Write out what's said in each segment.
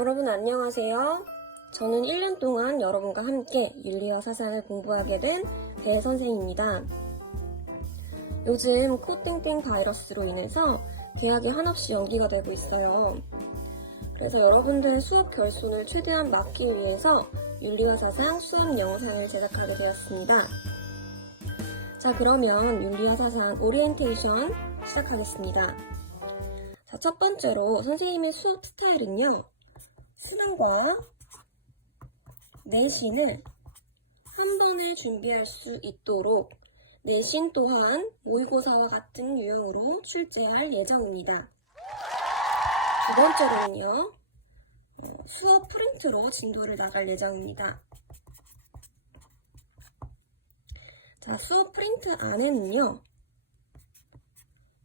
여러분 안녕하세요. 저는 1년 동안 여러분과 함께 윤리와 사상을 공부하게 된 배 선생입니다. 요즘 코땡땡 바이러스로 인해서 개학이 한없이 연기가 되고 있어요. 그래서 여러분들의 수업 결손을 최대한 막기 위해서 윤리와 사상 수업 영상을 제작하게 되었습니다. 자, 그러면 윤리와 사상 오리엔테이션 시작하겠습니다. 자, 첫 번째로 선생님의 수업 스타일은요. 수능과 내신을 한 번에 준비할 수 있도록 내신 또한 모의고사와 같은 유형으로 출제할 예정입니다. 두 번째로는요. 수업 프린트로 진도를 나갈 예정입니다. 자, 수업 프린트 안에는요.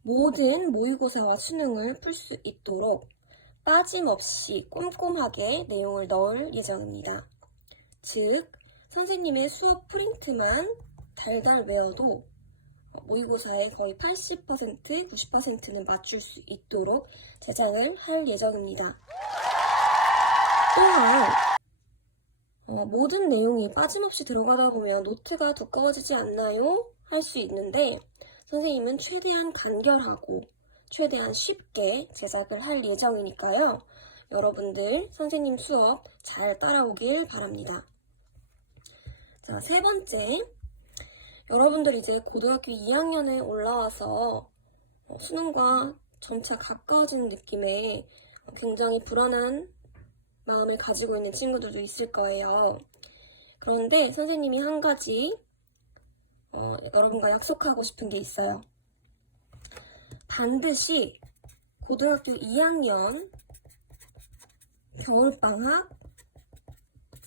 모든 모의고사와 수능을 풀 수 있도록 빠짐없이 꼼꼼하게 내용을 넣을 예정입니다. 즉, 선생님의 수업 프린트만 달달 외워도 모의고사의 거의 80%, 90%는 맞출 수 있도록 제작을 할 예정입니다. 또한 모든 내용이 빠짐없이 들어가다 보면 노트가 두꺼워지지 않나요? 할 수 있는데 선생님은 최대한 간결하고 최대한 쉽게 제작을 할 예정이니까요. 여러분들 선생님 수업 잘 따라오길 바랍니다. 자, 세 번째. 여러분들 이제 고등학교 2학년에 올라와서 수능과 점차 가까워지는 느낌에 굉장히 불안한 마음을 가지고 있는 친구들도 있을 거예요. 그런데 선생님이 한 가지 여러분과 약속하고 싶은 게 있어요. 반드시 고등학교 2학년 겨울방학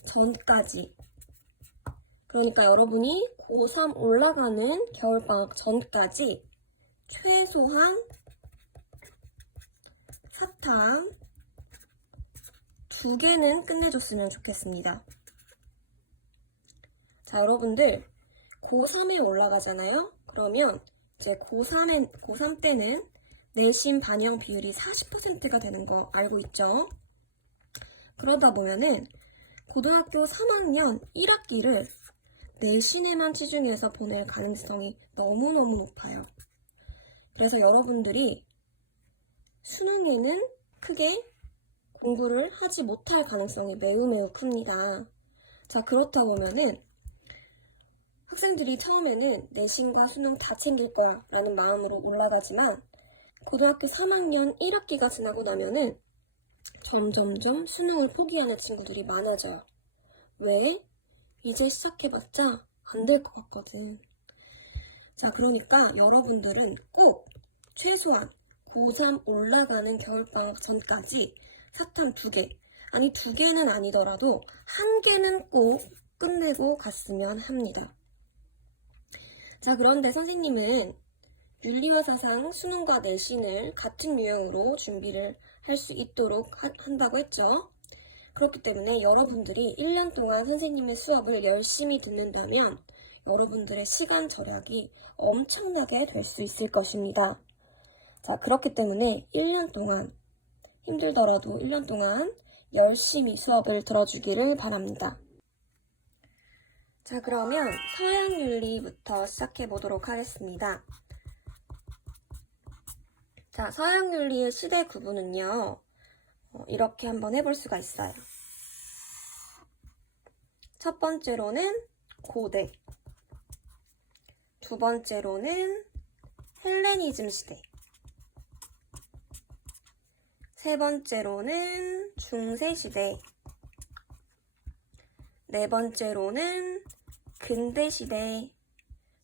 전까지, 그러니까 여러분이 고3 올라가는 겨울방학 전까지 최소한 사탐 2개는 끝내줬으면 좋겠습니다. 자, 여러분들 고3에 올라가잖아요? 그러면 이제 고3 때는 내신 반영 비율이 40%가 되는 거 알고 있죠? 그러다 보면은 고등학교 3학년 1학기를 내신에만 치중해서 보낼 가능성이 너무너무 높아요. 그래서 여러분들이 수능에는 크게 공부를 하지 못할 가능성이 매우 큽니다. 자, 그렇다 보면은 학생들이 처음에는 내신과 수능 다 챙길 거야 라는 마음으로 올라가지만 고등학교 3학년 1학기가 지나고 나면은 점점점 수능을 포기하는 친구들이 많아져요. 왜? 이제 시작해봤자 안 될 것 같거든. 자, 그러니까 여러분들은 꼭 최소한 고3 올라가는 겨울방학 전까지 사탐 2개, 아니 2개는 아니더라도 1개는 꼭 끝내고 갔으면 합니다. 자, 그런데 선생님은 윤리와 사상, 수능과 내신을 같은 유형으로 준비를 할 수 있도록 한다고 했죠. 그렇기 때문에 여러분들이 1년 동안 선생님의 수업을 열심히 듣는다면 여러분들의 시간 절약이 엄청나게 될 수 있을 것입니다. 자, 그렇기 때문에 1년 동안 힘들더라도 1년 동안 열심히 수업을 들어주기를 바랍니다. 자, 그러면 서양윤리부터 시작해 보도록 하겠습니다. 자, 서양윤리의 시대 구분은요. 이렇게 한번 해볼 수가 있어요. 첫 번째로는 고대, 두 번째로는 헬레니즘 시대, 세 번째로는 중세 시대, 네 번째로는 근대 시대,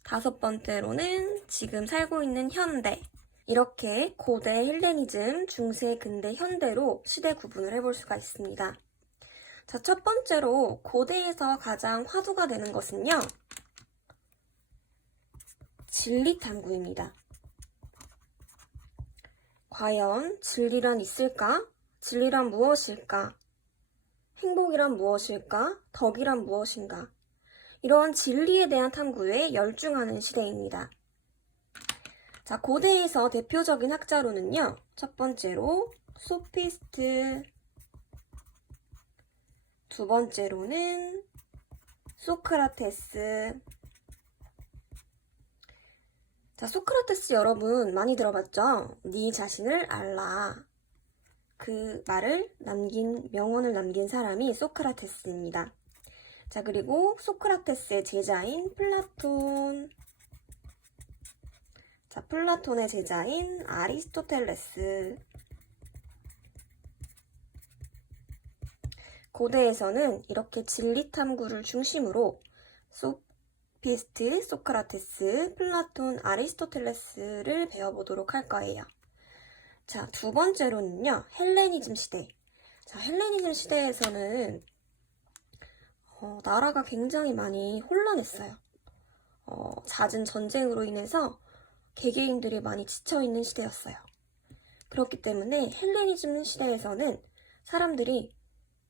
다섯 번째로는 지금 살고 있는 현대. 이렇게 고대, 헬레니즘, 중세, 근대, 현대로 시대 구분을 해볼 수가 있습니다. 자, 첫 번째로 고대에서 가장 화두가 되는 것은요. 진리 탐구입니다. 과연 진리란 있을까? 진리란 무엇일까? 행복이란 무엇일까? 덕이란 무엇인가? 이러한 진리에 대한 탐구에 열중하는 시대입니다. 자, 고대에서 대표적인 학자로는요. 첫 번째로 소피스트, 두 번째로는 소크라테스. 자, 소크라테스 여러분 많이 들어봤죠? 네 자신을 알라. 그 명언을 남긴 사람이 소크라테스입니다. 자, 그리고 소크라테스의 제자인 플라톤. 자, 플라톤의 제자인 아리스토텔레스. 고대에서는 이렇게 진리 탐구를 중심으로 소피스트, 소크라테스, 플라톤, 아리스토텔레스를 배워보도록 할 거예요. 자, 두 번째로는요, 헬레니즘 시대. 자, 헬레니즘 시대에서는 나라가 굉장히 많이 혼란했어요. 잦은 전쟁으로 인해서 개개인들이 많이 지쳐있는 시대였어요. 그렇기 때문에 헬레니즘 시대에서는 사람들이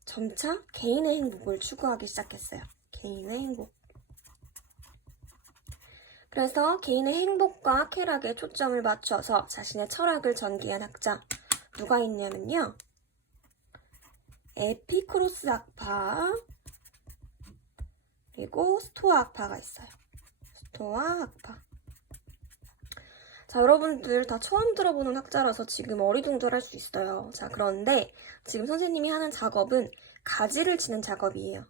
점차 개인의 행복을 추구하기 시작했어요. 개인의 행복. 그래서 개인의 행복과 쾌락에 초점을 맞춰서 자신의 철학을 전개한 학자 누가 있냐면요. 에피쿠로스 학파 그리고 스토아 학파가 있어요. 스토아 학파. 자, 여러분들 다 처음 들어보는 학자라서 지금 어리둥절할 수 있어요. 자, 그런데 지금 선생님이 하는 작업은 가지를 치는 작업이에요.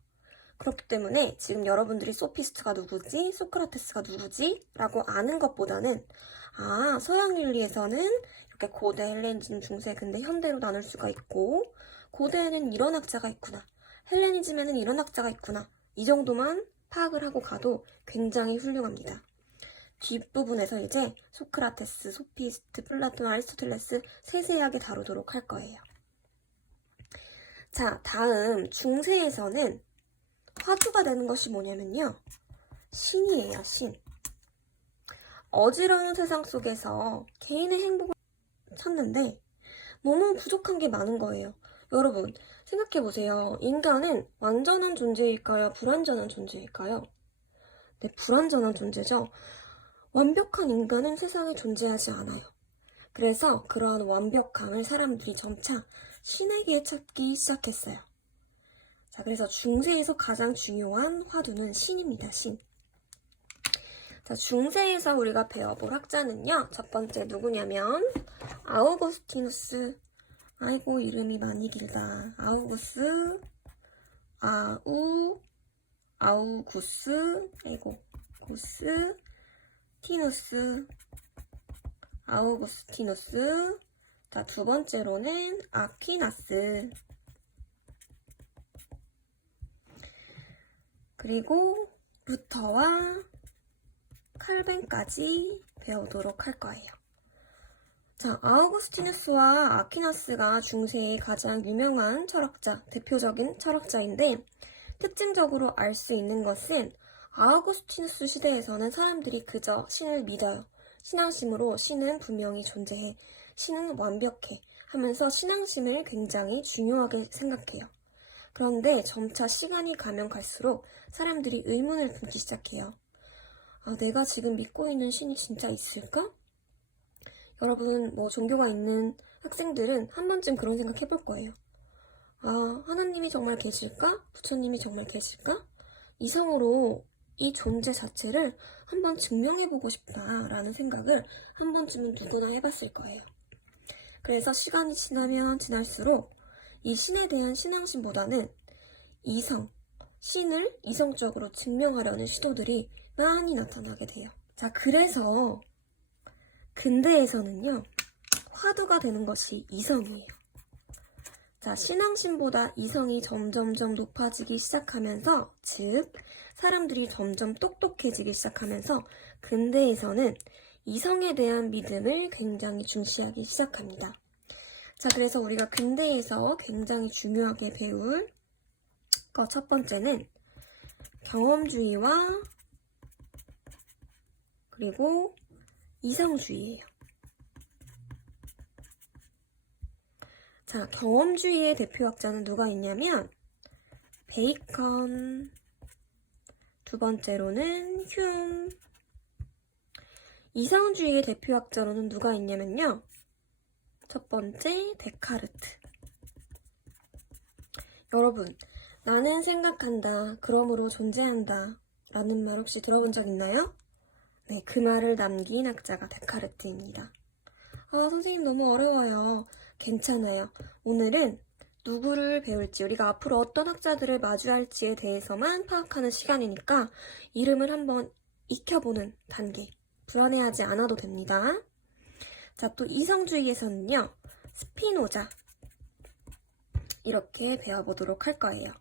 그렇기 때문에 지금 여러분들이 소피스트가 누구지? 소크라테스가 누구지? 라고 아는 것보다는 서양 윤리에서는 이렇게 고대, 헬레니즘, 중세, 근대, 현대로 나눌 수가 있고 고대에는 이런 학자가 있구나. 헬레니즘에는 이런 학자가 있구나. 이 정도만 파악을 하고 가도 굉장히 훌륭합니다. 뒷부분에서 이제 소크라테스, 소피스트, 플라톤, 아리스토텔레스 세세하게 다루도록 할 거예요. 자, 다음 중세에서는 화두가 되는 것이 뭐냐면요. 신이에요, 신. 어지러운 세상 속에서 개인의 행복을 찾는데 너무 부족한 게 많은 거예요. 여러분, 생각해보세요. 인간은 완전한 존재일까요? 불완전한 존재일까요? 네, 불완전한 존재죠. 완벽한 인간은 세상에 존재하지 않아요. 그래서 그러한 완벽함을 사람들이 점차 신에게 찾기 시작했어요. 자, 그래서 중세에서 가장 중요한 화두는 신입니다, 신. 자, 중세에서 우리가 배워볼 학자는요, 첫 번째 누구냐면, 아우구스티누스. 아이고, 이름이 많이 길다. 아우구스티누스. 자, 두 번째로는 아퀴나스. 그리고 루터와 칼벤까지 배우도록 할 거예요. 자, 아우구스티누스와 아퀴나스가 중세의 가장 유명한 철학자, 대표적인 철학자인데 특징적으로 알 수 있는 것은 아우구스티누스 시대에서는 사람들이 그저 신을 믿어요. 신앙심으로 신은 분명히 존재해. 신은 완벽해. 하면서 신앙심을 굉장히 중요하게 생각해요. 그런데 점차 시간이 가면 갈수록 사람들이 의문을 품기 시작해요. 내가 지금 믿고 있는 신이 진짜 있을까? 여러분, 종교가 있는 학생들은 한 번쯤 그런 생각 해볼 거예요. 하나님이 정말 계실까? 부처님이 정말 계실까? 이성으로 이 존재 자체를 한번 증명해보고 싶다라는 생각을 한 번쯤은 누구나 해봤을 거예요. 그래서 시간이 지나면 지날수록 이 신에 대한 신앙심보다는 신을 이성적으로 증명하려는 시도들이 많이 나타나게 돼요. 자, 그래서 근대에서는요, 화두가 되는 것이 이성이에요. 자, 신앙심보다 이성이 점점점 높아지기 시작하면서, 즉, 사람들이 점점 똑똑해지기 시작하면서 근대에서는 이성에 대한 믿음을 굉장히 중시하기 시작합니다. 자, 그래서 우리가 근대에서 굉장히 중요하게 배울 것 첫 번째는 경험주의와 그리고 이성주의예요. 자, 경험주의의 대표학자는 누가 있냐면 베이컨, 두 번째로는 휴me, 이성주의의 대표학자로는 누가 있냐면요. 첫 번째 데카르트. 여러분, 나는 생각한다. 그러므로 존재한다. 라는 말 혹시 들어본 적 있나요? 네, 그 말을 남긴 학자가 데카르트입니다. 아, 선생님 너무 어려워요. 괜찮아요. 오늘은 누구를 배울지, 우리가 앞으로 어떤 학자들을 마주할지에 대해서만 파악하는 시간이니까 이름을 한번 익혀보는 단계. 불안해하지 않아도 됩니다. 자, 또 이성주의에서는요, 스피노자. 이렇게 배워보도록 할 거예요.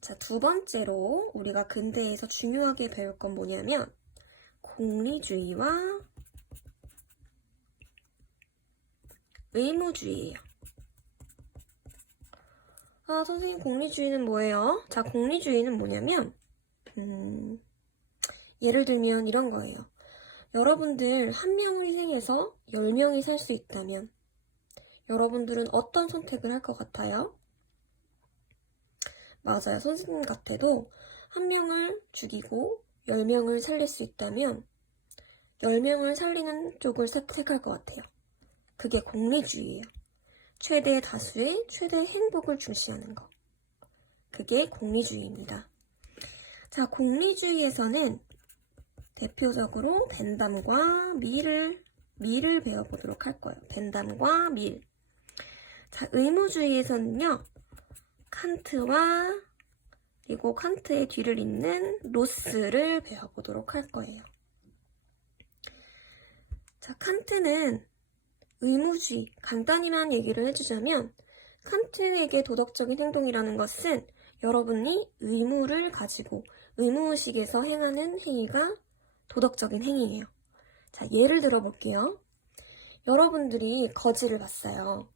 자, 두 번째로 우리가 근대에서 중요하게 배울 건 뭐냐면 공리주의와 의무주의예요. 아, 선생님 공리주의는 뭐예요? 자, 공리주의는 뭐냐면 예를 들면 이런 거예요. 여러분들 한 명을 희생해서 10명이 살 수 있다면 여러분들은 어떤 선택을 할 것 같아요? 맞아요. 선생님 같아도 한 명을 죽이고 10명을 살릴 수 있다면 10명을 살리는 쪽을 택할 것 같아요. 그게 공리주의예요. 최대 다수의 최대 행복을 중시하는 거. 그게 공리주의입니다. 자, 공리주의에서는 대표적으로 벤담과 밀을 배워보도록 할 거예요. 벤담과 밀. 자, 의무주의에서는요, 칸트와 그리고 칸트의 뒤를 잇는 로스를 배워보도록 할 거예요. 자, 칸트는 의무주의, 간단히만 얘기를 해주자면 칸트에게 도덕적인 행동이라는 것은 여러분이 의무를 가지고 의무의식에서 행하는 행위가 도덕적인 행위예요. 자, 예를 들어 볼게요. 여러분들이 거지를 봤어요.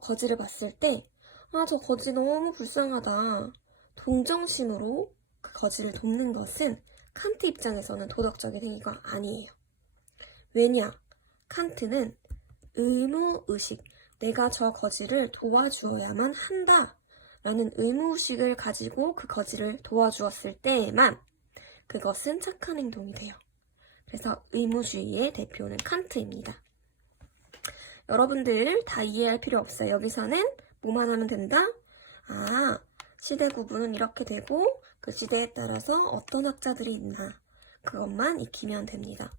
거지를 봤을 때 아, 저 거지 너무 불쌍하다. 동정심으로 그 거지를 돕는 것은 칸트 입장에서는 도덕적인 행위가 아니에요. 왜냐? 칸트는 의무의식, 내가 저 거지를 도와주어야만 한다 라는 의무의식을 가지고 그 거지를 도와주었을 때에만 그것은 착한 행동이 돼요. 그래서 의무주의의 대표는 칸트입니다. 여러분들 다 이해할 필요 없어요. 여기서는 뭐만 하면 된다? 아, 시대 구분은 이렇게 되고 그 시대에 따라서 어떤 학자들이 있나 그것만 익히면 됩니다.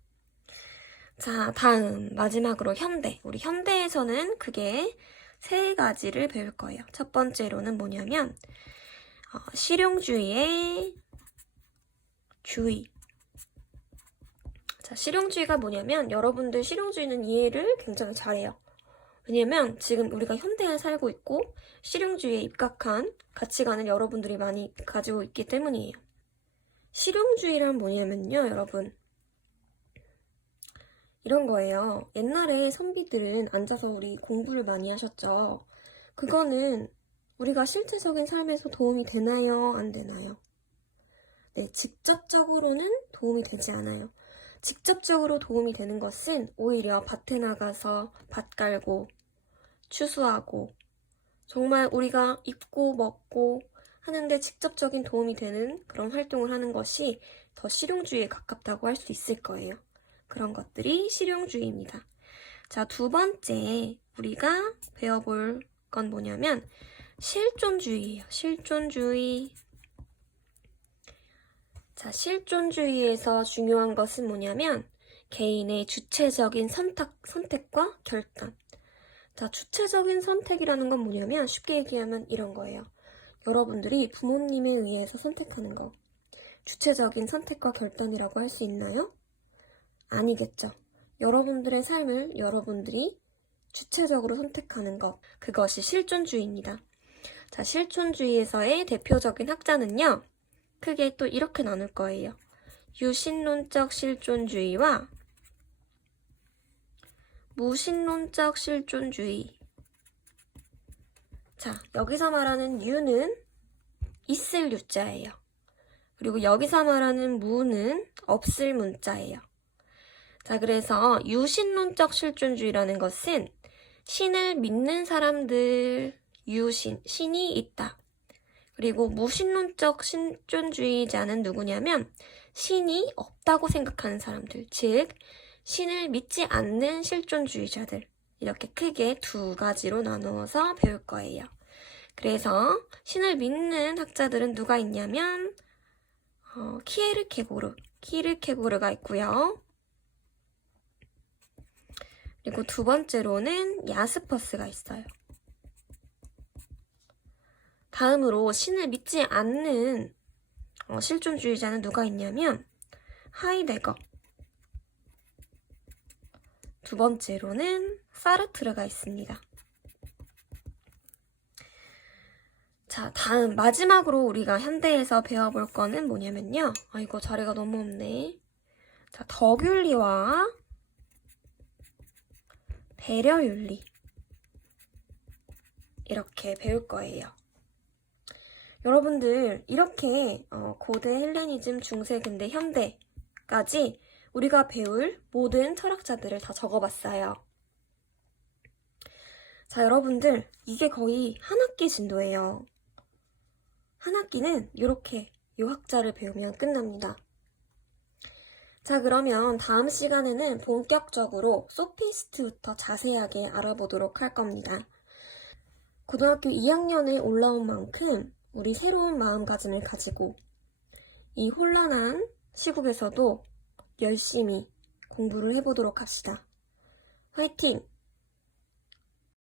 자, 다음 마지막으로 현대. 우리 현대에서는 크게 세 가지를 배울 거예요. 첫 번째로는 뭐냐면 실용주의의 주의. 자, 실용주의가 뭐냐면 여러분들 실용주의는 이해를 굉장히 잘해요. 왜냐면 지금 우리가 현대에 살고 있고 실용주의에 입각한 가치관을 여러분들이 많이 가지고 있기 때문이에요. 실용주의란 뭐냐면요, 여러분. 이런 거예요. 옛날에 선비들은 앉아서 우리 공부를 많이 하셨죠. 그거는 우리가 실제적인 삶에서 도움이 되나요? 안 되나요? 네, 직접적으로는 도움이 되지 않아요. 직접적으로 도움이 되는 것은 오히려 밭에 나가서 밭 깔고 추수하고 정말 우리가 입고 먹고 하는데 직접적인 도움이 되는 그런 활동을 하는 것이 더 실용주의에 가깝다고 할 수 있을 거예요. 그런 것들이 실용주의입니다. 자, 두 번째 우리가 배워볼 건 뭐냐면 실존주의예요. 실존주의. 자, 실존주의에서 중요한 것은 뭐냐면 개인의 주체적인 선택과 결단. 자, 주체적인 선택이라는 건 뭐냐면 쉽게 얘기하면 이런 거예요. 여러분들이 부모님에 의해서 선택하는 거. 주체적인 선택과 결단이라고 할 수 있나요? 아니겠죠. 여러분들의 삶을 여러분들이 주체적으로 선택하는 것. 그것이 실존주의입니다. 자, 실존주의에서의 대표적인 학자는요. 크게 또 이렇게 나눌 거예요. 유신론적 실존주의와 무신론적 실존주의. 자, 여기서 말하는 유는 있을 유자예요. 그리고 여기서 말하는 무는 없을 문자예요. 자, 그래서 유신론적 실존주의라는 것은 신을 믿는 사람들, 신이 있다. 그리고 무신론적 실존주의자는 누구냐면 신이 없다고 생각하는 사람들, 즉 신을 믿지 않는 실존주의자들. 이렇게 크게 두 가지로 나누어서 배울 거예요. 그래서 신을 믿는 학자들은 누가 있냐면 키에르케고르가 있고요. 그리고 두 번째로는 야스퍼스가 있어요. 다음으로 신을 믿지 않는 실존주의자는 누가 있냐면 하이데거. 두 번째로는 사르트르가 있습니다. 자, 다음 마지막으로 우리가 현대에서 배워볼 거는 뭐냐면요. 이거 자리가 너무 없네. 자, 덕윤리와 배려윤리 이렇게 배울 거예요. 여러분들 이렇게 고대 헬레니즘, 중세, 근대, 현대까지 우리가 배울 모든 철학자들을 다 적어봤어요. 자, 여러분들 이게 거의 한 학기 진도예요. 한 학기는 이렇게 이 학자를 배우면 끝납니다. 자, 그러면 다음 시간에는 본격적으로 소피스트부터 자세하게 알아보도록 할 겁니다. 고등학교 2학년에 올라온 만큼 우리 새로운 마음가짐을 가지고 이 혼란한 시국에서도 열심히 공부를 해보도록 합시다. 화이팅!